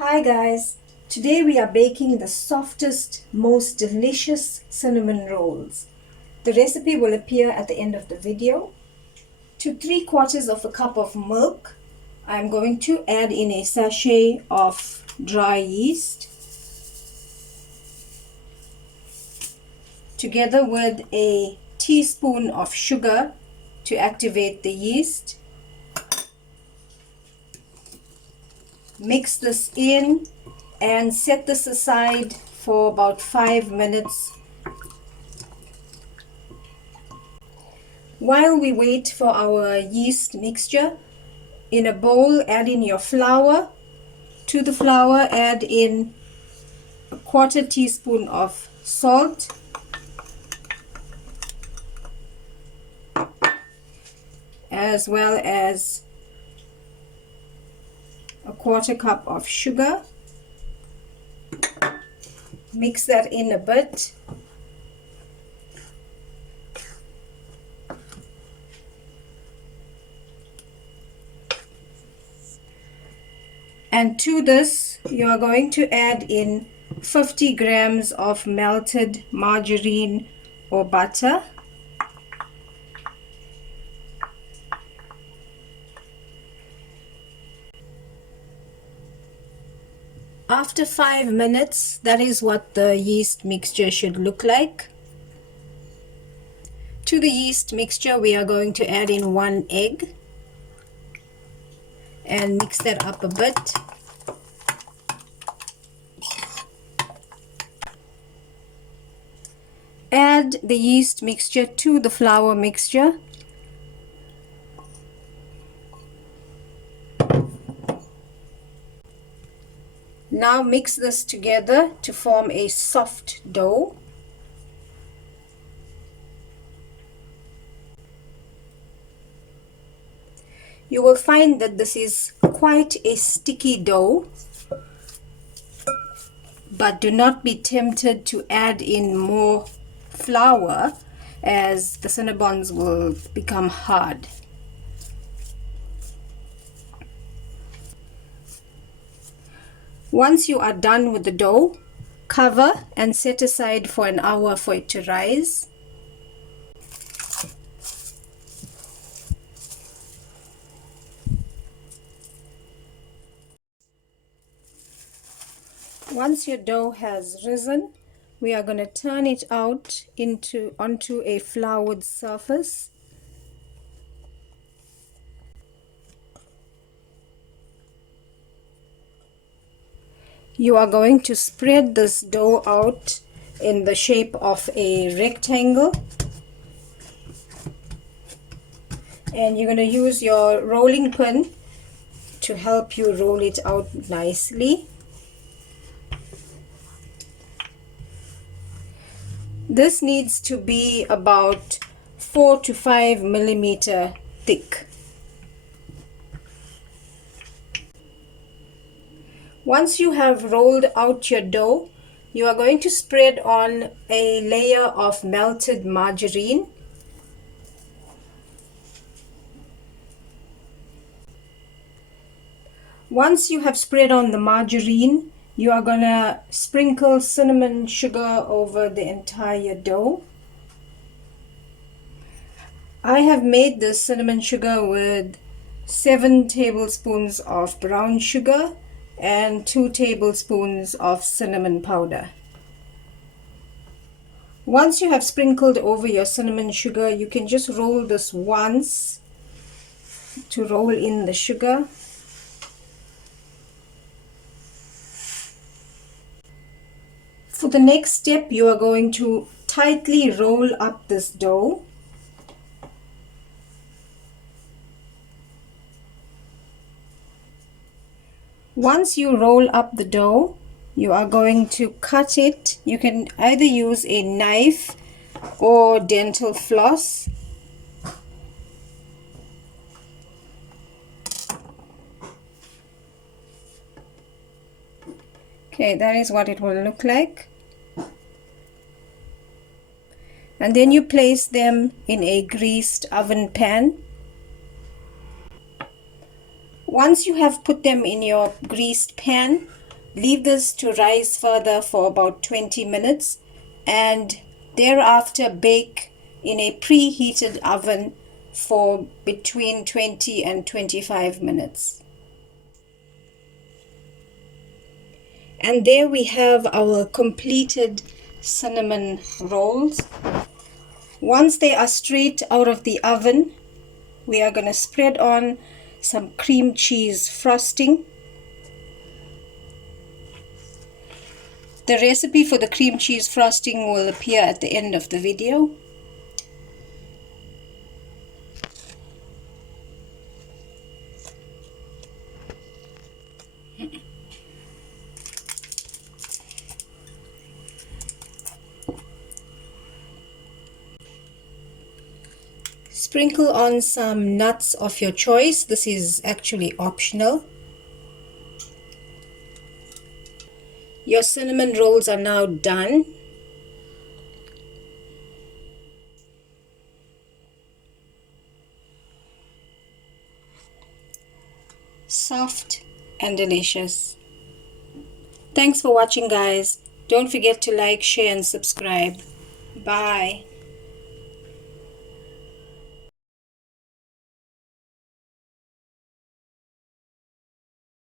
Hi guys, today we are baking the softest, most delicious cinnamon rolls. The recipe will appear at the end of the video. To 3/4 of a cup of milk, I'm going to add in a sachet of dry yeast together with a teaspoon of sugar to activate the yeast. Mix this in and set this aside for about 5 minutes. While we wait for our yeast mixture, in a bowl add in your flour. To the flour add in a 1/4 teaspoon of salt, as well as a 1/4 cup of sugar. Mix that in a bit. And to this, you are going to add in 50 grams of melted margarine or butter. After 5 minutes, that is what the yeast mixture should look like. To the yeast mixture, we are going to add in 1 egg and mix that up a bit. Add the yeast mixture to the flour mixture. Now mix this together to form a soft dough. You will find that this is quite a sticky dough, but do not be tempted to add in more flour as the Cinnabons will become hard. Once you are done with the dough, cover and set aside for an hour for it to rise. Once your dough has risen, we are going to turn it out onto a floured surface. You are going to spread this dough out in the shape of a rectangle, and you're going to use your rolling pin to help you roll it out nicely. This needs to be about 4 to 5 millimeter thick. Once you have rolled out your dough, you are going to spread on a layer of melted margarine. Once you have spread on the margarine, you are going to sprinkle cinnamon sugar over the entire dough. I have made this cinnamon sugar with 7 tablespoons of brown sugar and 2 tablespoons of cinnamon powder. Once you have sprinkled over your cinnamon sugar, you can just roll this once to roll in the sugar. For the next step, you are going to tightly roll up this dough. Once you roll up the dough, you are going to cut it. You can either use a knife or dental floss. Okay, that is what it will look like. And then you place them in a greased oven pan. Once you have put them in your greased pan, Leave this to rise further for about 20 minutes and thereafter bake in a preheated oven for between 20 and 25 minutes. And there we have our completed cinnamon rolls. Once they are straight out of the oven, we are going to spread on some cream cheese frosting. The recipe for the cream cheese frosting will appear at the end of the video. Sprinkle on some nuts of your choice. This is actually optional. Your cinnamon rolls are now done. Soft and delicious. Thanks for watching, guys. Don't forget to like, share, and subscribe. Bye.